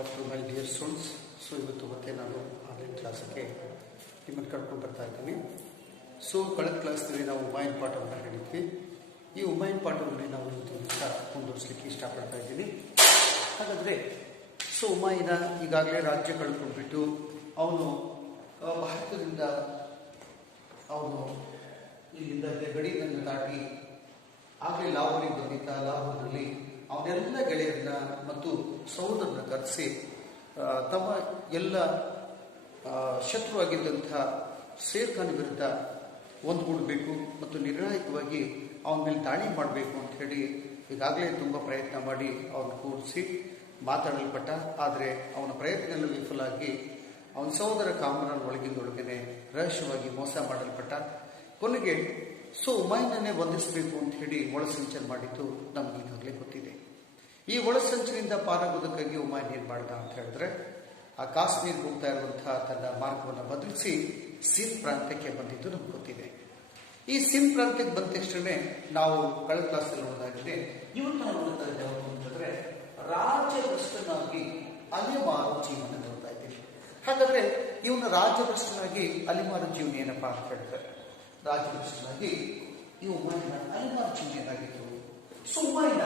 afternoon, my dear students. So ಇವತ್ತು ಮತ್ತೆ ನಾನು ಆನ್ಲೈನ್ ಕ್ಲಾಸ್ಗೆ ನಿಮ್ಮನ್ನು ಕರ್ಕೊಂಡು ಬರ್ತಾ ಇದ್ದೀನಿ. ಸೊ ಕಳೆದ ಕ್ಲಾಸ್ನಲ್ಲಿ ನಾವು ಉಮಾಯಿನ್ ಪಾಠವನ್ನು ಹೇಳಿದ್ವಿ. ಈ ಉಮಾಯಿನ್ ಪಾಠವನ್ನು ನಾವು ಇವತ್ತಿನಿಂದ ಮುಂದುವರಿಸಲಿಕ್ಕೆ ಇಷ್ಟಪಡ್ತಾ ಇದ್ದೀನಿ. ಹಾಗಾದರೆ ಉಮಾಯಿನ ಈಗಾಗಲೇ ರಾಜ್ಯ ಕಳ್ಕೊಂಡ್ಬಿಟ್ಟು ಅವನು ಭಾರತದಿಂದ ಅವನು ಇಲ್ಲಿಂದ ಗಡಿಯನ್ನು ದಾಟಿ ಆಗಲೇ ಲಾಹೋರಿಗೆ ಬಂದಿದ್ದ. ಲಾಹೋರ್ನಲ್ಲಿ ಅವನೆಲ್ಲ ಗೆಳೆಯರನ್ನ ಮತ್ತು ಸಹೋದರನ್ನ ಕರೆಸಿ ತಮ್ಮ ಎಲ್ಲ ಶತ್ರುವಾಗಿದ್ದಂತಹ ಶೇರ್ ಖಾನ್ ವಿರುದ್ಧ ಒಂದುಗೂಡಬೇಕು ಮತ್ತು ನಿರ್ಣಾಯಕವಾಗಿ ಅವನ ಮೇಲೆ ದಾಳಿ ಮಾಡಬೇಕು ಅಂತ ಹೇಳಿ ಈಗಾಗಲೇ ತುಂಬ ಪ್ರಯತ್ನ ಮಾಡಿ ಅವನು ಕೂರಿಸಿ ಮಾತಾಡಲ್ಪಟ್ಟ. ಆದರೆ ಅವನ ಪ್ರಯತ್ನ ಎಲ್ಲ ವಿಫಲ ಆಗಿ ಅವನ ಸಹೋದರ ಕಾಮರನ ಒಳಗಿಂದೊಳಗನೆ ರಹಸ್ಯವಾಗಿ ಮೋಸ ಮಾಡಲ್ಪಟ್ಟ. ಕೊನೆಗೆ ಉಮಾಯಿನನ್ನೇ ಬಂಧಿಸಬೇಕು ಅಂತ ಹೇಳಿ ಒಳಸಂಚನ ಮಾಡಿದ್ದು ನಮ್ಗೆ ಈಗಾಗಲೇ ಗೊತ್ತಿದೆ. ಈ ಒಳಸಂಚಿನಿಂದ ಪಾರಾಗೋದಕ್ಕಾಗಿ ಉಮಾಯಿನ್ ಏನ್ ಮಾಡ್ದ ಅಂತ ಹೇಳಿದ್ರೆ, ಆ ಕಾಶ್ಮೀರ್ಗೆ ಹೋಗ್ತಾ ಇರುವಂತಹ ತನ್ನ ಮಾರ್ಗವನ್ನು ಬದಲಿಸಿ ಸಿಂಧ್ ಪ್ರಾಂತ್ಯಕ್ಕೆ ಬಂದಿದ್ದು ನಮ್ಗೆ ಗೊತ್ತಿದೆ. ಈ ಸಿಂಧ್ ಪ್ರಾಂತ್ಯಕ್ಕೆ ಬಂದ ತಕ್ಷಣ ನಾವು ಕಳೆದ ಕ್ಲಾಸಲ್ಲಿ ನೋಡೋದಾಗಿದೆ. ಇವತ್ತು ನಾವು ನೋಡ್ತಾ ಇದ್ದೇವೆ ಅಂತಂದ್ರೆ ರಾಜಭ್ರಷ್ಟನಾಗಿ ಅಲೆಮಾರು ಜೀವನ ನೋಡ್ತಾ ಇದ್ದೀವಿ. ಹಾಗಾದ್ರೆ ಇವನ ರಾಜಭ್ರಷ್ಟನಾಗಿ ಅಲೆಮಾರು ಜೀವನ ಏನಪ್ಪಾ ಅಂತ ಹೇಳ್ತಾರೆ. ರಾಜಭ್ರಷ್ಟನಾಗಿ ಈ ಉಮಾಯಿನ ಅಲೆಮಾರು ಜೀವನ ಏನಾಗಿತ್ತು. ಉಮಾಯಿನ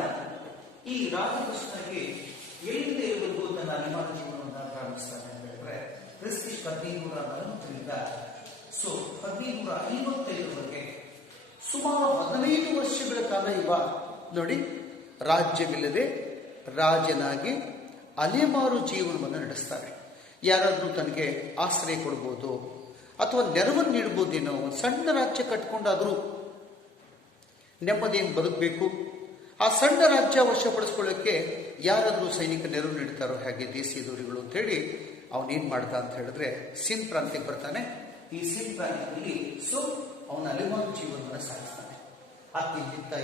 ಈ ರಾಜಭ್ರಷ್ಟನಾಗಿ ಎಲ್ಲಿಂದ ಇರಬೇಕು ತನ್ನ ಅಲೆಮಾರು ಜೀವನವನ್ನು ಪ್ರಾರಂಭಿಸ್ತಾನೆ ಅಂತ ಹೇಳಿದ್ರೆ ಕ್ರಿಸ್ತ 1540ರಿಂದ 1555ವರೆಗೆ ಸುಮಾರು 15 ವರ್ಷಗಳ ಕಾಲ ಇವ ನೋಡಿ ರಾಜ್ಯವಿಲ್ಲದೆ ರಾಜನಾಗಿ ಅಲೆಮಾರು ಜೀವನವನ್ನು ನಡೆಸ್ತಾರೆ. ಯಾರಾದ್ರೂ ತನಗೆ ಆಶ್ರಯ ಕೊಡ್ಬೋದು ಅಥವಾ ನೆರವನ್ನು ನೀಡಬಹುದೇನೋ, ಸಣ್ಣ ರಾಜ್ಯ ಕಟ್ಕೊಂಡಾದ್ರೂ ನೆಮ್ಮದಿಯನ್ನು ಬದುಕಬೇಕು. ಆ ಸಣ್ಣ ರಾಜ್ಯ ವಶಪಡಿಸ್ಕೊಳ್ಳೋಕ್ಕೆ ಯಾರಾದ್ರೂ ಸೈನಿಕ ನೆರವು ನೀಡ್ತಾರೋ ಹಾಗೆ ದೇಸಿ ದೂರಿಗಳು ಅಂತೇಳಿ ಅವನೇನ್ ಮಾಡ್ದ ಅಂತ ಹೇಳಿದ್ರೆ ಸಿಂಧ್ ಪ್ರಾಂತ್ಯಕ್ಕೆ ಬರ್ತಾನೆ. ಈ ಸಿಂಧ್ ಪ್ರಾಂತ್ಯದಲ್ಲಿ ಅವನ ಅಲೆಮಾರು ಜೀವನವನ್ನು ಸಾಗಿಸ್ತಾನೆ.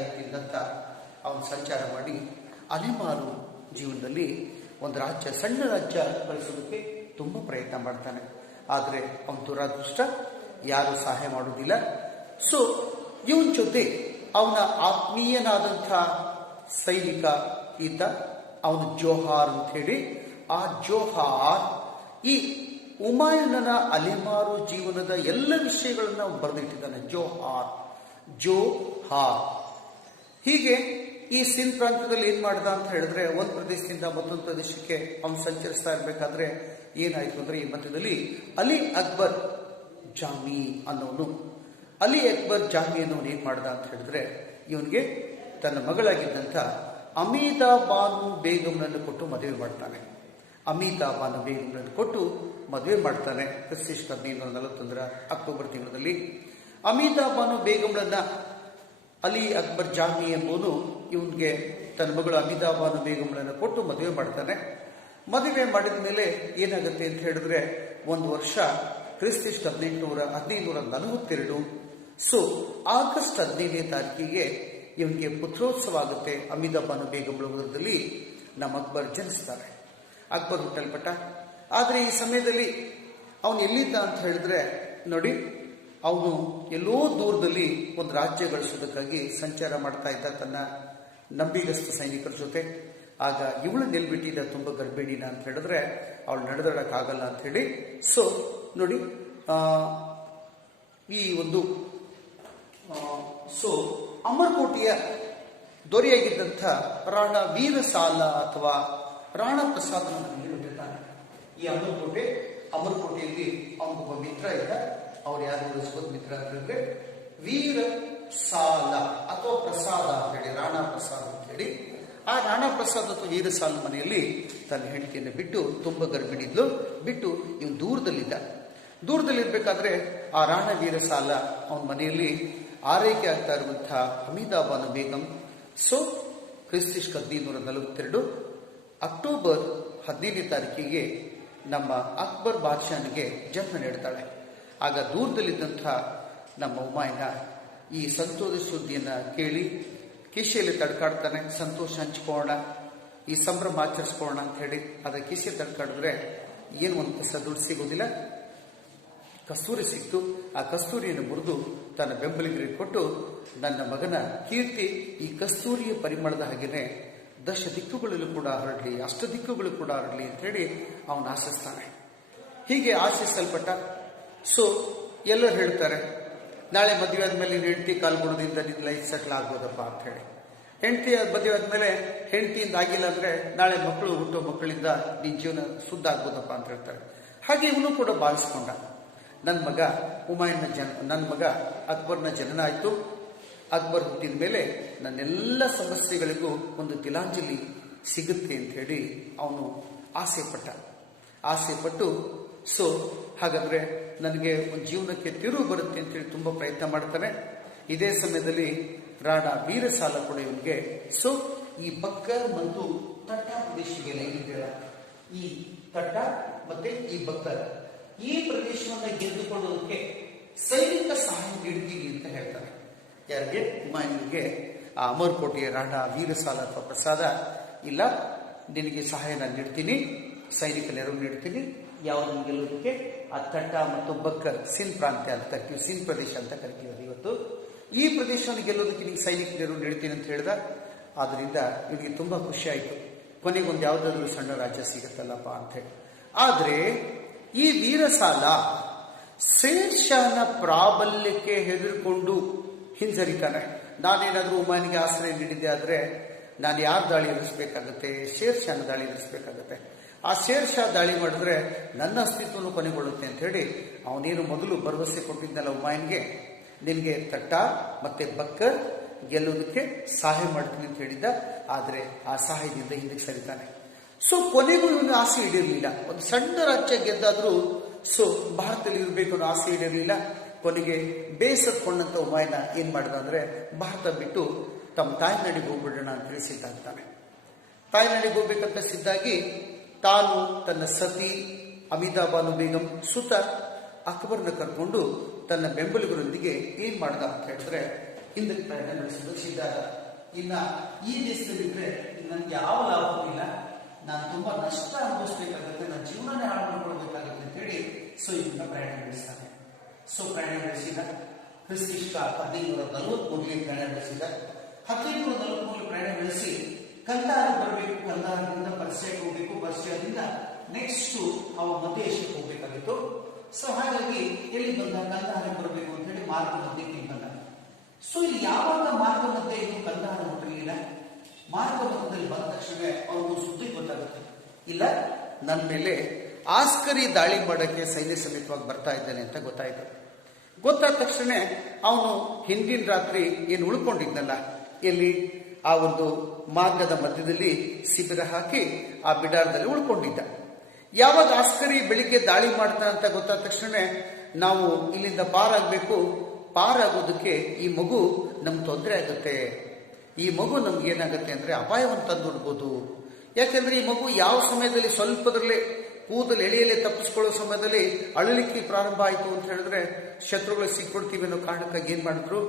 ಇತ್ತಿಂದಂತ ಅವನು ಸಂಚಾರ ಮಾಡಿ ಅಲೆಮಾರು ಜೀವನದಲ್ಲಿ ಒಂದು ರಾಜ್ಯ, ಸಣ್ಣ ರಾಜ್ಯ ಬೆಳೆಸೋದಕ್ಕೆ ತುಂಬಾ ಪ್ರಯತ್ನ ಮಾಡ್ತಾನೆ. ಆದರೆ ಅವನ ದುರಾದೃಷ್ಟ, ಯಾರು ಸಹಾಯ ಮಾಡುವುದಿಲ್ಲ. ಇವನ್ ಜೊತೆ ಅವನ ಆತ್ಮೀಯನಾದಂಥ ಸೈನಿಕ ಇದ್ದ, ಅವನು ಜೋಹಾರ್ ಅಂತ ಹೇಳಿ. ಆ ಜೋಹಾರ್ ಈ ಉಮಾಯುನನ ಅಲೆಮಾರು ಜೀವನದ ಎಲ್ಲ ವಿಷಯಗಳನ್ನ ಬರೆದಿಟ್ಟಿದ್ದಾನೆ. ಜೋಹಾರ್ ಹೀಗೆ ಈ ಸಿಂಧ್ ಪ್ರಾಂತ್ಯದಲ್ಲಿ ಏನ್ ಮಾಡ್ದ ಅಂತ ಹೇಳಿದ್ರೆ, ಒಂದು ಪ್ರದೇಶದಿಂದ ಮತ್ತೊಂದು ಪ್ರದೇಶಕ್ಕೆ ಅವನು ಸಂಚರಿಸ್ತಾ ಇರ್ಬೇಕಾದ್ರೆ ಏನಾಯ್ತು ಅಂದ್ರೆ, ಈ ಮಧ್ಯದಲ್ಲಿ ಅಲಿ ಅಕ್ಬರ್ ಜಾಮಿ ಅನ್ನೋನು ಏನ್ ಮಾಡ್ದ ಅಂತ ಹೇಳಿದ್ರೆ, ಇವನಿಗೆ ತನ್ನ ಮಗಳಾಗಿದ್ದಂಥ ಅಮೀದಾ ಬಾನು ಬೇಗಂನನ್ನು ಕೊಟ್ಟು ಮದುವೆ ಮಾಡ್ತಾನೆ. ಕ್ರಿಸ್ತ 1541 ಅಕ್ಟೋಬರ್ ತಿಂಗಳಲ್ಲಿ ಅಮೀದಾ ಬಾನು ಬೇಗಂಳನ್ನ ಅಲಿ ಅಕ್ಬರ್ ಜಾಮಿ ಎಂಬುವನು ಇವನ್ಗೆ ತನ್ನ ಮಗಳು ಅಮೀದಾ ಬಾನು ಬೇಗಂಳನ್ನು ಕೊಟ್ಟು ಮದುವೆ ಮಾಡ್ತಾನೆ. ಮದುವೆ ಮಾಡಿದ ಮೇಲೆ ಏನಾಗುತ್ತೆ ಅಂತ ಹೇಳಿದ್ರೆ, ಒಂದು ವರ್ಷ ಕ್ರಿಸ್ತ 1542 ಆಗಸ್ಟ್ 15ನೇ ತಾರೀಕಿಗೆ ಇವನಿಗೆ ಪುತ್ರೋತ್ಸವ ಆಗುತ್ತೆ. ಅಮೀದಾ ಬಾನು ಬೇಗಂಬಳದಲ್ಲಿ ನಮ್ಮ ಅಕ್ಬರ್ ಜನಿಸ್ತಾರೆ. ಅಕ್ಬರ್ ಹುಟ್ಟಲ್ಪಟ್ಟ. ಆದರೆ ಈ ಸಮಯದಲ್ಲಿ ಅವನು ಎಲ್ಲಿದ್ದ ಅಂತ ಹೇಳಿದ್ರೆ ನೋಡಿ, ಅವನು ಎಲ್ಲೋ ದೂರದಲ್ಲಿ ಒಂದು ರಾಜ್ಯ ಗಳಿಸೋದಕ್ಕಾಗಿ ಸಂಚಾರ ಮಾಡ್ತಾ ಇದ್ದ ತನ್ನ ನಂಬಿಗಸ್ತ ಸೈನಿಕರ ಜೊತೆ. ಆಗ ಇವಳು ನೆಲ್ಬಿಟ್ಟಿದ್ದ ತುಂಬ ಗರ್ಭಿಣಿನ ಅಂತ ಹೇಳಿದ್ರೆ ಅವಳು ನಡೆದಾಡಕ್ಕಾಗಲ್ಲ ಅಂತ ಹೇಳಿ ನೋಡಿ ಈ ಒಂದು ಅಮರಕೋಟೆಯ ದೊರೆಯಾಗಿದ್ದಂಥ ರಾಣ ವೀರಸಾಲ ಅಥವಾ ರಾಣ ಪ್ರಸಾದನನ್ನು ನೀಡುತ್ತಿದ್ದಾನೆ. ಈ ಅಮರಕೋಟೆಯಲ್ಲಿ ಅವನೊಬ್ಬ ಮಿತ್ರ ಇದ್ದ. ಅವ್ರು ಯಾರು ಉಳಿಸ್ಬೋದು ಮಿತ್ರ ಅಂತಂದ್ರೆ ವೀರ ಸಾಲ ಅಥವಾ ಪ್ರಸಾದ ಅಂತ ಹೇಳಿ, ರಾಣಾ ಪ್ರಸಾದ್ ಅಂತ ಹೇಳಿ. ಆ ರಾಣಾ ಪ್ರಸಾದ್ ಅಥವಾ ವೀರಸಾಲ ಮನೆಯಲ್ಲಿ ತನ್ನ ಹೆಂಡತಿಯನ್ನು ಬಿಟ್ಟು, ತುಂಬ ಗರ್ಭಿಣಿದ್ಲು, ಬಿಟ್ಟು ಇವನು ದೂರದಲ್ಲಿರ್ಬೇಕಾದ್ರೆ ಆ ರಾಣ ವೀರಸಾಲ ಅವನ ಮನೆಯಲ್ಲಿ ಆರೈಕೆ ಆಗ್ತಾ ಇರುವಂತಹ ಅಮೀದಾ ಬಾನು ಬೇಗಂ ಕ್ರಿಸ್ತ 1542 ಅಕ್ಟೋಬರ್ 15ನೇ ತಾರೀಕಿಗೆ ನಮ್ಮ ಅಕ್ಬರ್ ಬಾದ್ಶಾನಿಗೆ ಜನ್ಮ ನೀಡ್ತಾಳೆ. ಆಗ ದೂರದಲ್ಲಿದ್ದಂಥ ನಮ್ಮ ಉಮಾಯಿನ ಈ ಸಂತೋಷ ಸುದ್ದಿಯನ್ನ ಕೇಳಿ ಕಿಶೆಯಲ್ಲಿ ತಡ್ಕಾಡ್ತಾನೆ. ಸಂತೋಷ ಹಂಚ್ಕೊಳ್ಳೋಣ, ಈ ಸಂಭ್ರಮ ಆಚರಿಸ್ಕೊಳ್ಳೋಣ ಅಂತ ಹೇಳಿ ಅದರ ಕಿಶೆ ತಡ್ಕಾಡಿದ್ರೆ ಏನು ಒಂದು ಕಸ ದುಡ್ಡು ಸಿಗೋದಿಲ್ಲ. ಕಸ್ತೂರಿ ಸಿಕ್ತು. ಆ ಕಸ್ತೂರಿಯನ್ನು ಮುರಿದು ತನ್ನ ಬೆಂಬಲಿಗರಿಗೆ ಕೊಟ್ಟು, ನನ್ನ ಮಗನ ಕೀರ್ತಿ ಈ ಕಸ್ತೂರಿಯ ಪರಿಮಳದ ಹಾಗೆಯೇ ದಶ ದಿಕ್ಕುಗಳಲ್ಲೂ ಕೂಡ ಹರಡಲಿ, ಅಷ್ಟ ದಿಕ್ಕುಗಳು ಕೂಡ ಹರಡಲಿ ಅಂತೇಳಿ ಅವನು ಆಶಿಸ್ತಾನೆ. ಹೀಗೆ ಆಶಿಸಲ್ಪಟ್ಟ. ಸೊ ಎಲ್ಲರೂ ಹೇಳ್ತಾರೆ, ನಾಳೆ ಮದುವೆ ಆದ್ಮೇಲೆ ನೀನು ಹೆಂಡತಿ ಕಾಲ್ಗುಣದಿಂದ ನಿನ್ನ ಲೈಫ್ ಸೆಟ್ಲ್ ಆಗ್ಬೋದಪ್ಪ ಅಂತ ಹೇಳಿ. ಹೆಂಡತಿ ಮದುವೆ ಆದ್ಮೇಲೆ ಹೆಂಡತಿಯಿಂದ ಆಗಿಲ್ಲ ಅಂದ್ರೆ ನಾಳೆ ಮಕ್ಕಳು ಹುಟ್ಟೋ ಮಕ್ಕಳಿಂದ ನಿನ್ನ ಜೀವನ ಶುದ್ಧ ಆಗ್ಬೋದಪ್ಪ ಅಂತ ಹೇಳ್ತಾರೆ. ಹಾಗೆ ಇವನು ಕೂಡ ಭಾವಿಸ್ಕೊಂಡ, ನನ್ನ ಮಗ ನನ್ನ ಮಗ ಅಕ್ಬರ್ನ ಜನನ ಆಯ್ತು. ಅಕ್ಬರ್ ಹುಟ್ಟಿದ ಮೇಲೆ ನನ್ನೆಲ್ಲ ಸಮಸ್ಯೆಗಳಿಗೂ ಒಂದು ತಿಲಾಂಜಲಿ ಸಿಗುತ್ತೆ ಅಂತ ಹೇಳಿ ಅವನು ಆಸೆ ಪಟ್ಟು ಸೊ ಹಾಗಾದ್ರೆ ನನಗೆ ಒಂದು ಜೀವನಕ್ಕೆ ತಿರುವು ಬರುತ್ತೆ ಅಂತೇಳಿ ತುಂಬಾ ಪ್ರಯತ್ನ ಮಾಡ್ತಾನೆ. ಇದೇ ಸಮಯದಲ್ಲಿ ರಾಣಾ ವೀರಸಾಲ ಕೂಡ ಇವನಿಗೆ ಸೊ ಈ ಬಕ್ಕರ್ ಮತ್ತು ತಟ್ಟ ಪ್ರದೇಶಗಳು ಏನಿದೆಯಲ್ಲ, ಈ ತಟ್ಟ ಮತ್ತೆ ಈ ಬಕ್ಕರ್ ಈ ಪ್ರದೇಶವನ್ನು ಗೆದ್ದುಕೊಳ್ಳೋದಕ್ಕೆ ಸೈನಿಕ ಸಹಾಯ ನೀಡ್ತೀನಿ ಅಂತ ಹೇಳ್ತಾನೆ. ಯಾರಿಗೆ? ಹುಮಾಯೂನ್ಗೆ. ಆ ಅಮರ್ಕೋಟೆಯ ರಾಣಾ ವೀರಸಾಲ ಅಥವಾ ಪ್ರಸಾದ, ಇಲ್ಲ ನಿನಗೆ ಸಹಾಯ ನಾನು ನೀಡ್ತೀನಿ, ಸೈನಿಕ ನೆರವು ನೀಡ್ತೀನಿ. ಯಾವುದನ್ನು ಗೆಲ್ಲೋದಕ್ಕೆ? ಆ ತಟ್ಟ ಮತ್ತು ಬಕ್ಕರ್, ಸಿಂಧ್ ಪ್ರಾಂತ್ಯ ಅಂತ ಕರಿತೀವಿ, ಸಿಂಧ್ ಪ್ರದೇಶ ಅಂತ ಕರಿತೀವಿ ಇವತ್ತು. ಈ ಪ್ರದೇಶವನ್ನು ಗೆಲ್ಲೋದಕ್ಕೆ ನಿಮಗೆ ಸೈನಿಕ ನೆರವು ನೀಡ್ತೀನಿ ಅಂತ ಹೇಳಿದ. ಆದ್ರಿಂದ ಇವನಿಗೆ ತುಂಬಾ ಖುಷಿ ಆಯಿತು. ಕೊನೆಗೆ ಒಂದು ಯಾವುದಾದ್ರೂ ಸಣ್ಣ ರಾಜ್ಯ ಸಿಗುತ್ತಲ್ಲಪ್ಪ ಅಂತ ಹೇಳಿ. ಆದ್ರೆ ಈ ವೀರಸಾಲ ಶೇರ್ ಶಾನ ಪ್ರಾಬಲ್ಯಕ್ಕೆ ಹೆದರಿಕೊಂಡು ಹಿಂಜರಿತಾನೆ. ನಾನೇನಾದ್ರೂ ಹುಮಾಯೂನ್ಗೆ ಆಶ್ರಯ ನೀಡಿದ್ದೆ ಆದ್ರೆ ನಾನು ಯಾರು ದಾಳಿ ಎದುರಿಸಬೇಕಾಗತ್ತೆ? ಶೇರ್ ಶಾನ ದಾಳಿ ಎದುರಿಸಬೇಕಾಗತ್ತೆ. ಆ ಶೇರ್ ಶಾ ದಾಳಿ ಮಾಡಿದ್ರೆ ನನ್ನ ಅಸ್ತಿತ್ವನು ಕೊನೆಗೊಳ್ಳುತ್ತೆ ಅಂತ ಹೇಳಿ ಅವನೇನು ಮೊದಲು ಭರವಸೆ ಕೊಟ್ಟಿದ್ದಲ್ಲ ಹುಮಾಯೂನ್ಗೆ, ನಿನ್ಗೆ ತಟ್ಟ ಮತ್ತೆ ಬಕ್ಕರ್ ಗೆಲ್ಲುವುದಕ್ಕೆ ಸಹಾಯ ಮಾಡ್ತೀನಿ ಅಂತ ಹೇಳಿದ್ದ. ಆದ್ರೆ ಆ ಸಹಾಯದಿಂದ ಹಿಂದಕ್ಕೆ ಸರಿತಾನೆ. ಸೊ ಕೊನೆಗೂ ಇವನು ಆಸೆ ಈಡೇರಲಿಲ್ಲ. ಒಂದು ಸಣ್ಣ ರಾಜ್ಯ ಗೆದ್ದಾದ್ರೂ ಸೊ ಭಾರತದಲ್ಲಿ ಇರಬೇಕು ಅನ್ನೋ ಆಸೆ ಈಡೇರಲಿಲ್ಲ. ಕೊನೆಗೆ ಬೇಸತ್ಕೊಂಡಂತ ಹುಮಾಯೂನ ಏನ್ ಮಾಡಿದ ಅಂದ್ರೆ ಭಾರತ ಬಿಟ್ಟು ತಮ್ಮ ತಾಯ್ನಾಡಿಗೆ ಹೋಗ್ಬಿಡೋಣ ಅಂತ ಹೇಳಿ ಸಿದ್ಧಾಗ್ತಾನೆ. ತಾಯ್ನಾಡಿಗೆ ಹೋಗ್ಬೇಕಂತ ಸಿದ್ಧಾಗಿ ತಾನು ತನ್ನ ಸತಿ ಅಮಿತಾಬಾನು ಬೇಗಂ ಸುತ ಅಕ್ಬರ್ನ ಕರ್ಕೊಂಡು ತನ್ನ ಬೆಂಬಲಿಗರೊಂದಿಗೆ ಏನ್ ಮಾಡ್ದ ಅಂತ ಹೇಳಿದ್ರೆ ಹಿಂದಕ್ಕೆ ಪ್ರಯಾಣ ನಡೆಸಲು ಸಿದ್ಧಾಗ. ಇನ್ನ ಈ ದೇಶದಲ್ಲಿದ್ರೆ ನನ್ಗೆ ಯಾವ ಲಾಭವೂ ಇಲ್ಲ, ನಾನು ತುಂಬಾ ನಷ್ಟ ಅನುಭವಿಸ್ಬೇಕಾಗುತ್ತೆ, ನನ್ನ ಜೀವನನೇ ಹಾಳು ಮಾಡ್ಕೊಳ್ಬೇಕಾಗುತ್ತೆ ಅಂತ ಹೇಳಿ ಸೊ ಇದನ್ನ ಪ್ರಯಾಣ ನಡೆಸ್ತಾನೆ. ಸೊ ಪ್ರಯಾಣ ನಡೆಸಿದ ಕ್ರಿಸ್ತ 1543 ಪ್ರಯಾಣ ನಡೆಸಿದ. 1543 ಪ್ರಯಾಣ ನಡೆಸಿ ಕಂದಾರ ಬರಬೇಕು, ಕಂದಾರದಿಂದ ಪರ್ಸಿಯಾಗೆ ಹೋಗ್ಬೇಕು, ಪರ್ಸಿಯಾದಿಂದ ನೆಕ್ಸ್ಟ್ ಅವ ಮಧ್ಯ ಏಷ್ಯಾಕ್ಕೆ ಹೋಗ್ಬೇಕಾಗಿತ್ತು. ಸೊ ಹಾಗಾಗಿ ಎಲ್ಲಿ ಬಂದ? ಕಂದಾರಕ್ಕೆ ಬರಬೇಕು ಅಂತ ಹೇಳಿ ಮಾರ್ಗ ಮಧ್ಯಕ್ಕೆ ಬಂದ. ಸೊ ಇಲ್ಲಿ ಯಾವಾಗ ಮಾರ್ಗ ಮಧ್ಯೆ ಇನ್ನು ಕಂದಾರ ಹೊರಲಿಲ್ಲ, ಮಾರ್ಗ ಮಧ್ಯದಲ್ಲಿ ಬಂದ ತಕ್ಷಣ ಅವನು ಸುದ್ದಿ ಗೊತ್ತಾಗುತ್ತೆ, ಇಲ್ಲ ನನ್ನ ಮೇಲೆ ಆಸ್ಕರಿ ದಾಳಿ ಮಾಡಕ್ಕೆ ಸೈನ್ಯ ಸಮೇತವಾಗಿ ಬರ್ತಾ ಇದ್ದಾನೆ ಅಂತ ಗೊತ್ತಾಯ್ತು. ಗೊತ್ತಾದ ತಕ್ಷಣ ಅವನು ಹಿಂದಿನ ರಾತ್ರಿ ಏನು ಉಳ್ಕೊಂಡಿದ್ನಲ್ಲ, ಎಲ್ಲಿ ಆ ಒಂದು ಮಾರ್ಗದ ಮಧ್ಯದಲ್ಲಿ ಶಿಬಿರ ಹಾಕಿ ಆ ಬಿಡಾರದಲ್ಲಿ ಉಳ್ಕೊಂಡಿದ್ದ. ಯಾವಾಗ ಆಸ್ಕರಿ ಬೆಳಿಗ್ಗೆ ದಾಳಿ ಮಾಡ್ತಾನೆ ಅಂತ ಗೊತ್ತಾದ ತಕ್ಷಣ ನಾವು ಇಲ್ಲಿಂದ ಪಾರಾಗಬೇಕು, ಪಾರಾಗೋದಕ್ಕೆ ಈ ಮಗು ನಮ್ಗೆ ತೊಂದರೆ ಆಗುತ್ತೆ, ಈ ಮಗು ನಮ್ಗೆ ಏನಾಗುತ್ತೆ ಅಂದ್ರೆ ಅಪಾಯವನ್ನು ತಂದುಡ್ಬೋದು. ಯಾಕಂದ್ರೆ ಈ ಮಗು ಯಾವ ಸಮಯದಲ್ಲಿ ಸ್ವಲ್ಪದರಲ್ಲೇ ಕೂದಲು ಎಳೆಯಲೇ ತಪ್ಪಿಸ್ಕೊಳ್ಳೋ ಸಮಯದಲ್ಲಿ ಅಳಲಿಕ್ಕೆ ಪ್ರಾರಂಭ ಆಯಿತು ಅಂತ ಹೇಳಿದ್ರೆ ಶತ್ರುಗಳು ಸಿಕ್ಕೊಡ್ತೀವಿ ಅನ್ನೋ ಕಾರಣಕ್ಕಾಗಿ ಏನ್ ಮಾಡಿದ್ರು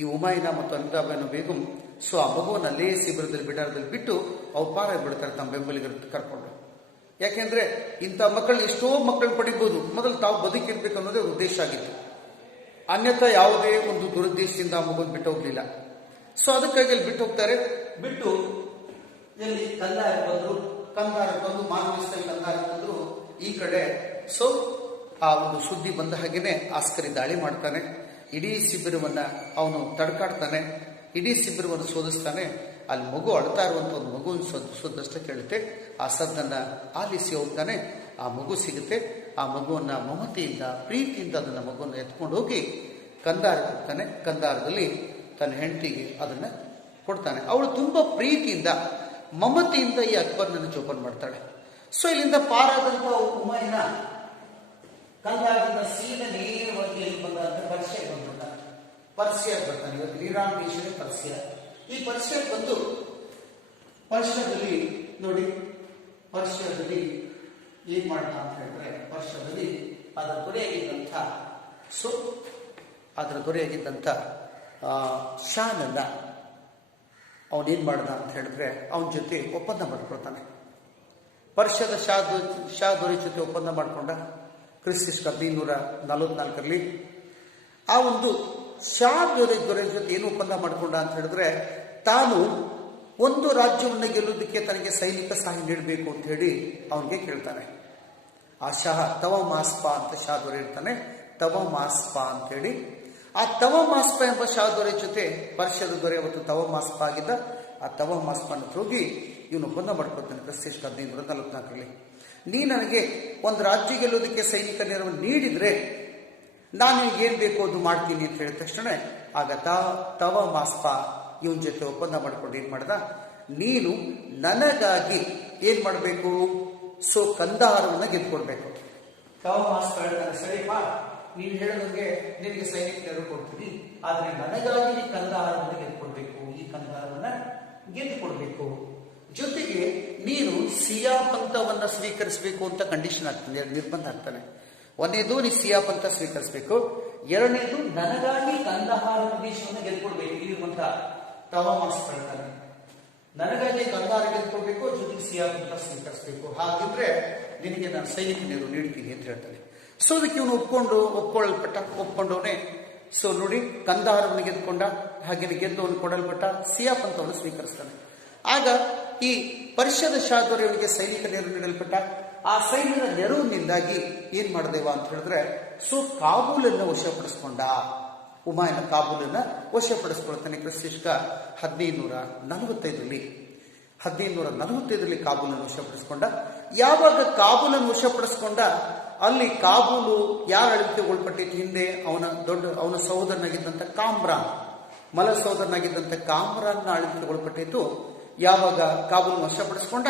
ಈ ಹುಮಾಯೂನ ಮತ್ತು ಅಮಿತಾಬಾನು ಬೇಗಂ ಸೊ ಆ ಮಗುವನ್ನ ಅಲ್ಲೇ ಶಿಬಿರದಲ್ಲಿ ಬಿಡಾರದಲ್ಲಿ ಬಿಟ್ಟು ಅವ್ರು ಪಾರಾಗ್ಬಿಡ್ತಾರೆ ತಮ್ಮ ಬೆಂಬಲಿಗರ ಕರ್ಕೊಂಡು. ಯಾಕೆಂದ್ರೆ ಇಂಥ ಮಕ್ಕಳನ್ನ ಎಷ್ಟೋ ಮಕ್ಕಳನ್ನ ಪಡಿಬಹುದು, ಮೊದಲು ತಾವು ಬದುಕಿರ್ಬೇಕು ಅನ್ನೋದೇ ಉದ್ದೇಶ ಆಗಿತ್ತು. ಅನ್ಯಥಾ ಯಾವುದೇ ಒಂದು ದುರುದ್ದೇಶದಿಂದ ಆ ಮಗುವನ್ನು ಬಿಟ್ಟು ಹೋಗ್ಲಿಲ್ಲ. ಸೊ ಅದಕ್ಕಾಗಿ ಅಲ್ಲಿ ಬಿಟ್ಟು ಹೋಗ್ತಾರೆ. ಬಿಟ್ಟು ಎಲ್ಲಿ ಕಂದಾರ ಬಂದ್ರು, ಕಂದಾರ ಬಂದು ಮಾನವಸ್ಥೆ ಕಂದಾರ ಬಂದ್ರು. ಈ ಕಡೆ ಸೊ ಆ ಒಂದು ಸುದ್ದಿ ಬಂದ ಹಾಗೇನೆ ಆಸ್ಕರಿ ದಾಳಿ ಮಾಡ್ತಾನೆ. ಇಡೀ ಶಿಬಿರವನ್ನ ಅವನು ತಡ್ಕಾಡ್ತಾನೆ, ಇಡೀ ಶಿಬಿರವನ್ನು ಶೋಧಿಸ್ತಾನೆ. ಅಲ್ಲಿ ಮಗು ಅಳ್ತಾ ಇರುವಂತ ಒಂದು ಮಗುವಿನ ಸದ್ದಷ್ಟೇ ಕೇಳುತ್ತೆ. ಆ ಸದ್ದನ್ನ ಆಲಿಸಿ ಹೋಗ್ತಾನೆ. ಆ ಮಗು ಸಿಗುತ್ತೆ. ಆ ಮಗುವನ್ನ ಮಮತೆಯಿಂದ ಪ್ರೀತಿಯಿಂದ ಅದನ್ನ ಮಗುವನ್ನು ಎತ್ಕೊಂಡು ಹೋಗಿ ಕಂದಾರ ಕೊಡ್ತಾನೆ. ಕಂದಾರದಲ್ಲಿ ತನ್ನ ಹೆಂಡತಿಗೆ ಅದನ್ನ ಕೊಡ್ತಾನೆ. ಅವಳು ತುಂಬಾ ಪ್ರೀತಿಯಿಂದ ಮಮತೆಯಿಂದ ಈ ಅಕ್ಬರ್ನನ್ನು ಜೋಪಾನ ಮಾಡ್ತಾಳೆ. ಸೊ ಇಲ್ಲಿಂದ ಪಾರಾದಂತ ಹುಮಾಯೂನ ಕಂದಾರದಿಂದ ಸೀದಾ ನೇರವಾಗಿ ಎಲ್ಲಿ ಬಂದ ಅಂದ್ರೆ ಪರ್ಷಿಯಾಗೆ ಬಂದ್ಬಿಡ್ತಾನೆ. ಪರ್ಷಿಯಾಗೆ ಬರ್ತಾನೆ. ಇವತ್ತು ಇರಾನ್ ದೇಶವೇ ಪರ್ಷಿಯಾ. ಈ ಪರ್ಷಿಯಾಗೆ ಬಂದು ಪರ್ಷಿಯಾದಲ್ಲಿ ನೋಡಿ, ಪರ್ಷಿಯಾದಲ್ಲಿ ಏನ್ ಮಾಡ್ದ ಅಂತ ಹೇಳಿದ್ರೆ ಪರ್ಷಿಯಾದಲ್ಲಿ ಅದರ ದೊರೆಯಾಗಿದ್ದಂಥ ಶಾನನ್ನ ಅವನೇನ್ ಮಾಡ್ದ ಅಂತ ಹೇಳಿದ್ರೆ ಅವನ ಜೊತೆ ಒಪ್ಪಂದ ಮಾಡ್ಕೊಳ್ತಾನೆ. ಪರ್ಷಿಯಾದ ಶಾ ದೊರೆ ಜೊತೆ ಒಪ್ಪಂದ ಮಾಡ್ಕೊಂಡ. ಕ್ರಿಸ್ತ 1544 ಆ ಒಂದು ಶಾ ದೊರೆ ಜೊತೆ ಏನು ಒಪ್ಪಂದ ಮಾಡ್ಕೊಂಡ ಅಂತ ಹೇಳಿದ್ರೆ ತಾನು ಒಂದು ರಾಜ್ಯವನ್ನು ಗೆಲ್ಲುವುದಕ್ಕೆ ತನಗೆ ಸೈನಿಕ ಸಹಾಯ ನೀಡಬೇಕು ಅಂತ ಹೇಳಿ ಅವನಿಗೆ ಕೇಳ್ತಾನೆ. ಆ ಶಹ ತವಮಾಸ್ಪ ಅಂತ ಶಾ ದೊರೆ ಇರ್ತಾನೆ, ತವಮಾಸ್ಪ ಅಂತ ಹೇಳಿ. ಆ ತವಮಾಸ್ಪ ಎಂಬ ಶಾ ದೊರೆ ಜೊತೆ ಪರ್ಷದ ದೊರೆ ಅವತ್ತು ತವಮಾಸ್ಪ ಆಗಿದ್ದ. ಆ ತವಮಾಸ್ಪನ ಹೋಗಿ ಇವನು ಹೊನ್ನ ಮಾಡ್ಕೊತಾನೆ ಕ್ರಿಸ್ತ 1544ರಲ್ಲಿ. ನೀ ನನಗೆ ಒಂದು ರಾಜ್ಯ ಗೆಲ್ಲೋದಕ್ಕೆ ಸೈನಿಕ ನೆರವು ನೀಡಿದ್ರೆ ನಾನು ಏನ್ ಬೇಕೋ ಅದು ಮಾಡ್ತೀನಿ ಅಂತ ಹೇಳಿದ ತಕ್ಷಣ ಆಗ ತವಮಾಸ್ಪ ಇವನ್ ಜೊತೆ ಒಪ್ಪಂದ ಮಾಡ್ಕೊಂಡು ಏನ್ ಮಾಡ್ದ, ನೀನು ನನಗಾಗಿ ಏನ್ ಮಾಡಬೇಕು, ಕಂದಹಾರವನ್ನ ಗೆದ್ಕೊಡ್ಬೇಕು. ತವಮಾಸ್ಪ ಹೇಳ್ತಾನೆ, ಸರಿಪಾ ನೀನು ಹೇಳೋದಂಗೆ ನಿನಗೆ ಸೈನಿಕ ನೆರವು ಕೊಡ್ತೀನಿ, ಆದ್ರೆ ನನಗಾಗಿ ನೀ ಕಂದಹಾರವನ್ನ ಗೆದ್ಕೊಡ್ಬೇಕು, ಈ ಕಂದಹಾರವನ್ನ ಗೆದ್ದುಕೊಡ್ಬೇಕು. ಜೊತೆಗೆ ನೀನು ಸಿಯಾ ಪಂಥವನ್ನ ಸ್ವೀಕರಿಸಬೇಕು ಅಂತ ಕಂಡೀಷನ್ ಆಗ್ತಾನೆ, ನಿರ್ಬಂಧ ಆಗ್ತಾನೆ. ಒಂದನೇದು ನೀ ಸಿಯಾ ಪಂಥ ಸ್ವೀಕರಿಸಬೇಕು, ಎರಡನೇದು ನನಗಾಗಿ ಕಂದಹಾರ ಪ್ರದೇಶವನ್ನು ಗೆದ್ಕೊಡ್ಬೇಕು. ಇರುವಂತ ತವಮಾಸ್ಪ ಹೇಳ್ತಾನೆ, ನನಗಾಗಿ ಕಂದಹಾರ ಗೆದ್ಕೊಡ್ಬೇಕು, ಜೊತೆಗೆ ಸಿಯಾ ಪಂಥ ಸ್ವೀಕರಿಸಬೇಕು. ಹಾಗಿದ್ರೆ ನಿನಗೆ ನಾನು ಸೈನಿಕ ನೆರವು ನೀಡ್ತೀನಿ ಅಂತ ಹೇಳ್ತಾನೆ. ಅದಕ್ಕೆ ಇವನು ಒಪ್ಕೊಂಡವನೇ. ನೋಡಿ, ಕಂದಹಾರವನ್ನು ಗೆದ್ದುಕೊಂಡ, ಹಾಗೆ ಗೆದ್ದವನು ಕೊಡಲ್ಪಟ್ಟ, ಸಿಯಾ ಪಂಥವನ್ನು ಸ್ವೀಕರಿಸ್ತಾನೆ. ಆಗ ಈ ಪರ್ಷದ ಶಾ ದೊರೆಯವನಿಗೆ ಸೈನಿಕ ನೆರವು ನೀಡಲ್ಪಟ್ಟ. ಆ ಸೈನ್ಯದ ನೆರವಿನಿಂದಾಗಿ ಏನ್ ಮಾಡಿದೆವ ಅಂತ ಹೇಳಿದ್ರೆ, ಕಾಬೂಲನ್ನು ವಶಪಡಿಸ್ಕೊಂಡ. ಹುಮಾಯೂನ್ ಕಾಬೂಲನ್ನ ವಶಪಡಿಸ್ಕೊಳ್ತಾನೆ ಕ್ರಿಸ್ತ 1545ರಲ್ಲಿ ಕಾಬೂಲನ್ನು ವಶಪಡಿಸ್ಕೊಂಡ. ಯಾವಾಗ ಕಾಬೂಲನ್ನು ವಶಪಡಿಸ್ಕೊಂಡ, ಅಲ್ಲಿ ಕಾಬೂಲು ಯಾರ ಆಳ್ವಿಕೆಗೆ ಒಳಪಟ್ಟಿತ್ತು, ಹಿಂದೆ ಅವನ ಸಹೋದರನಾಗಿದ್ದಂಥ ಕಾಮ್ರಾನ್, ಮಲ ಸಹೋದರನಾಗಿದ್ದಂಥ ಕಾಮ್ರಾನ್ನ ಆಳ್ವಿಕೆಗೆ ಒಳಪಟ್ಟಿತ್ತು. ಯಾವಾಗ ಕಾಬೂಲ್ ವಶಪಡಿಸ್ಕೊಂಡ,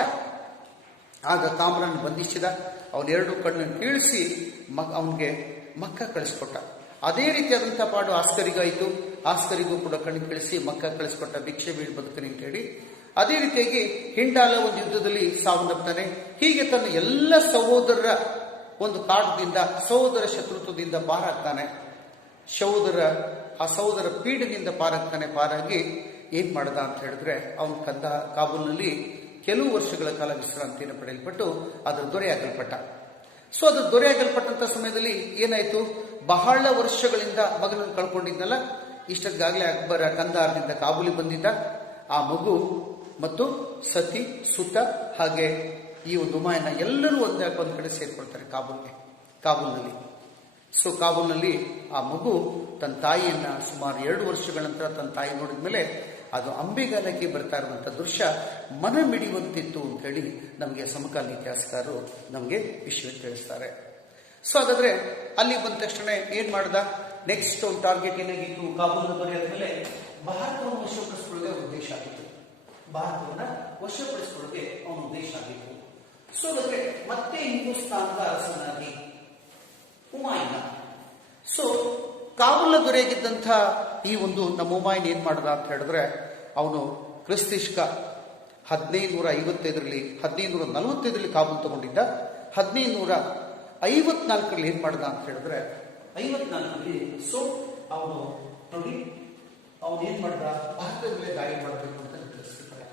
ಆಗ ಕಾಮ್ರಾನ್ ಬಂಧಿಸಿದ. ಅವನೆರಡು ಕಣ್ಣನ್ನು ಕೀಳಿಸಿ ಅವನಿಗೆ ಮಕ್ಕ ಕಳಿಸ್ಕೊಟ್ಟ. ಅದೇ ರೀತಿಯಾದಂಥ ಪಾಡು ಆಸ್ಕರಿಗಾಯಿತು. ಆಸ್ಕರಿಗೂ ಕೂಡ ಕಣ್ಣು ಕಳಿಸಿ ಮಕ್ಕ ಕಳಿಸ್ಕೊಟ್ಟ, ಭಿಕ್ಷೆ ಬೀಳ್ ಬದುಕನಿ ಅಂತ ಹೇಳಿ. ಅದೇ ರೀತಿಯಾಗಿ ಹಿಂಡಾಲ ಒಂದು ಯುದ್ಧದಲ್ಲಿ ಸಾವನ್ನಪ್ತಾನೆ. ಹೀಗೆ ತನ್ನ ಎಲ್ಲ ಸಹೋದರರ ಒಂದು ಕಾಟದಿಂದ, ಸಹೋದರ ಶತ್ರುತ್ವದಿಂದ ಪಾರಾಗ್ತಾನೆ. ಆ ಸಹೋದರ ಪೀಡದಿಂದ ಪಾರಾಗಿ ಏನ್ ಮಾಡ್ದ ಅಂತ ಹೇಳಿದ್ರೆ, ಅವನ ಕಾಬೂಲ್ನಲ್ಲಿ ಕೆಲವು ವರ್ಷಗಳ ಕಾಲ ವಿಶ್ರಾಂತಿಯನ್ನು ಪಡೆಯಲ್ಪಟ್ಟು ಅದರ ದೊರೆಯಾಗಲ್ಪಟ್ಟ. ಅದರ ದೊರೆಯಾಗಲ್ಪಟ್ಟಂತ ಸಮಯದಲ್ಲಿ ಏನಾಯ್ತು, ಬಹಳ ವರ್ಷಗಳಿಂದ ಮಗನನ್ನು ಕಳ್ಕೊಂಡಿದ್ನಲ್ಲ, ಇಷ್ಟಕ್ಕಾಗಲೇ ಅಕ್ಬರ ಕಂದಹಾರದಿಂದ ಕಾಬೂಲಿಗೆ ಬಂದಿದ್ದ. ಆ ಮಗು ಮತ್ತು ಸತಿ, ಸುತ, ಹಾಗೆ ಈ ಒಂದು ಹುಮಾಯೂನ್ ಎಲ್ಲರೂ ಒಂದ್ ಕಡೆ ಸೇರ್ಕೊಳ್ತಾರೆ ಕಾಬೂಲ್ನಲ್ಲಿ. ಕಾಬೂಲ್ನಲ್ಲಿ ಆ ಮಗು ತನ್ನ ತಾಯಿಯನ್ನ ಸುಮಾರು 2 ವರ್ಷಗಳ ನಂತರ ತನ್ನ ತಾಯಿ ನೋಡಿದ ಮೇಲೆ ಅದು ಅಂಬೆಗಾಲಕ್ಕೆ ಬರ್ತಾ ಇರುವಂತ ದೃಶ್ಯ ಮನ ಮಿಡಿಯುವಂತಿತ್ತು ಅಂತ ಹೇಳಿ ನಮಗೆ ಸಮಕಾಲೀನ ಇತಿಹಾಸಕಾರರು ನಮಗೆ ವಿಷಯ ತಿಳಿಸ್ತಾರೆ. ಹಾಗಾದ್ರೆ ಅಲ್ಲಿ ಬಂದ ತಕ್ಷಣ ಏನ್ ಮಾಡ್ದ, ನೆಕ್ಸ್ಟ್ ಒಂದು ಟಾರ್ಗೆಟ್ ಏನಾಗಿತ್ತು, ಕಾಬೂಲ್ ದೊರೆಯಾದ ಮೇಲೆ ಭಾರತವನ್ನು ವಶಪಡಿಸಿಕೊಳ್ಳದೆ ಉದ್ದೇಶ ಆಗಿತ್ತು. ಅವನ ಉದ್ದೇಶ ಆಗಿತ್ತು. ಹಾಗಾದ್ರೆ ಮತ್ತೆ ಹಿಂದೂಸ್ತಾನದ ಅರಸನಾಗಿ ಹುಮಾಯೂನ್. ಕಾಬೂಲ್ ದೊರೆಯಾಗಿದ್ದಂಥ ಈ ಒಂದು ನಮ್ಮ ಹುಮಾಯೂನ್ ಏನ್ ಮಾಡ್ದ ಅಂತ ಹೇಳಿದ್ರೆ, ಅವನು ಕ್ರಿಸ್ತ 1545ರಲ್ಲಿ ಕಾಬೂಲ್ ತಗೊಂಡಿದ್ದ. 1554ರಲ್ಲಿ ಏನ್ ಮಾಡ್ದ ಅಂತ ಹೇಳಿದ್ರೆ, 54ರಲ್ಲಿ ಅವನು ನೋಡಿ ಏನ್ ಮಾಡ್ದ, ಭಾರತದ ಮೇಲೆ ದಾಳಿ ಮಾಡಬೇಕು ಅಂತ ನಿರ್ಧರಿಸಿರ್ತಾರೆ.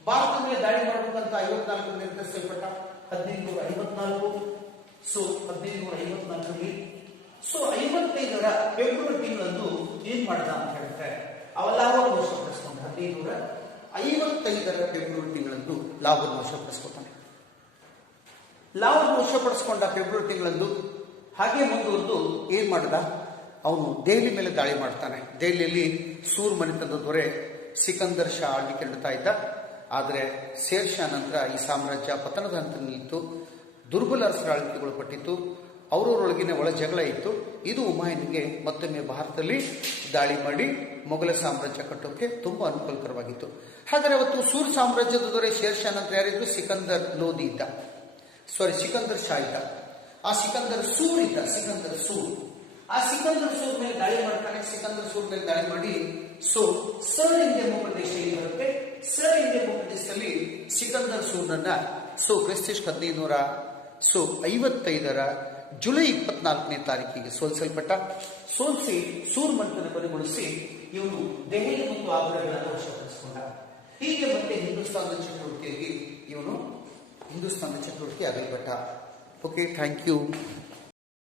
ಭಾರತದ ಮೇಲೆ ದಾಳಿ ಮಾಡಬೇಕಂತ 54 ನಿರ್ಧರಿಸಲ್ಪಟ್ಟ. 1554 1554ರಲ್ಲಿ 55ರ ಫೆಬ್ರವರಿ ತಿಂಗಳಂದು ಏನ್ ಮಾಡ್ದ ಅಂತ ಹೇಳಿದ್ರೆ, ಲಾಹೋರ್ ವಶಪಡಿಸ್ಕೊಂಡ. 1555ರ ಫೆಬ್ರವರಿ ತಿಂಗಳಂದು ಲಾಹೋರ್ ವಶಪಡಿಸ್ಕೊತಾನೆ. ಲಾಹೋರ್ ವಶಪಡಿಸ್ಕೊಂಡ ಫೆಬ್ರವರಿ ತಿಂಗಳಂದು. ಹಾಗೆ ಮುಂದುವರೆದು ಏನ್ ಮಾಡ್ದ, ಅವನು ದೆಹಲಿ ಮೇಲೆ ದಾಳಿ ಮಾಡ್ತಾನೆ. ದೆಹಲಿಯಲ್ಲಿ ಸೂರ್ ಮನೆತನದ ದೊರೆ ಸಿಕಂದರ್ ಶಾ ಆಳ್ವಿಕೆ ನಡೆತಾ ಇದ್ದ. ಆದರೆ ಶೇರ್ ಶಾ ನಂತರ ಈ ಸಾಮ್ರಾಜ್ಯ ಪತನದ ಹಂತದಲ್ಲಿತ್ತು. ದುರ್ಬಲ ಅರಸರ ಆಳ್ವಿಕೆಗೊಳಪಟ್ಟಿತ್ತು. ಅವರವರೊಳಗಿನ ಒಳ ಜಗಳ ಇತ್ತು. ಇದು ಹುಮಾಯೂನ್ಗೆ ಮತ್ತೊಮ್ಮೆ ಭಾರತದಲ್ಲಿ ದಾಳಿ ಮಾಡಿ ಮೊಘಲ ಸಾಮ್ರಾಜ್ಯ ಕಟ್ಟೋಕೆ ತುಂಬಾ ಅನುಕೂಲಕರವಾಗಿತ್ತು. ಹಾಗಾದ್ರೆ ಅವತ್ತು ಸೂರ್ ಸಾಮ್ರಾಜ್ಯದ ದೊರೆ ಶೇರ್ ಶಾ ನಂತರ ಯಾರಿದ್ರು, ಸಿಕಂದರ್ ಶಾ ಇದ್ದ. ಆ ಸಿಕಂದರ್ ಸೂರ್ ಇದ್ದ. ಆ ಸಿಕಂದರ್ ಸೂರ್ ಮೇಲೆ ದಾಳಿ ಮಾಡ್ತಾನೆ. ಸಿಕಂದರ್ ಸೂರ್ ಮೇಲೆ ದಾಳಿ ಮಾಡಿ ಸರ್ ಇಂಡಿಯಾ ಪ್ರದೇಶ ಏನು ಬರುತ್ತೆ, ಸರ್ ಇಂಡಿಯಾ ಪ್ರದೇಶದಲ್ಲಿ ಸಿಕಂದರ್ ಸೂರ್ನನ್ನ ಕ್ರಿಸ್ತ 1555ರ ಜುಲೈ 24ನೇ ತಾರೀಕಿಗೆ ಸೋಲಿಸಿ ಸೂರ್ ಮಂಟನ ಕೊನೆಗೊಳಿಸಿ ಇವನು ದೆಹಲಿ ಮತ್ತು ಆಗ್ರಾಗಳನ್ನು ವಶಪಡಿಸಿಕೊಂಡ. ಹೀಗೆ ಮತ್ತೆ ಹಿಂದೂಸ್ತಾನದ ಚಟುವಟಿಕೆ ಆಗಲ್ಪಟ್ಟ. Okay, thank you.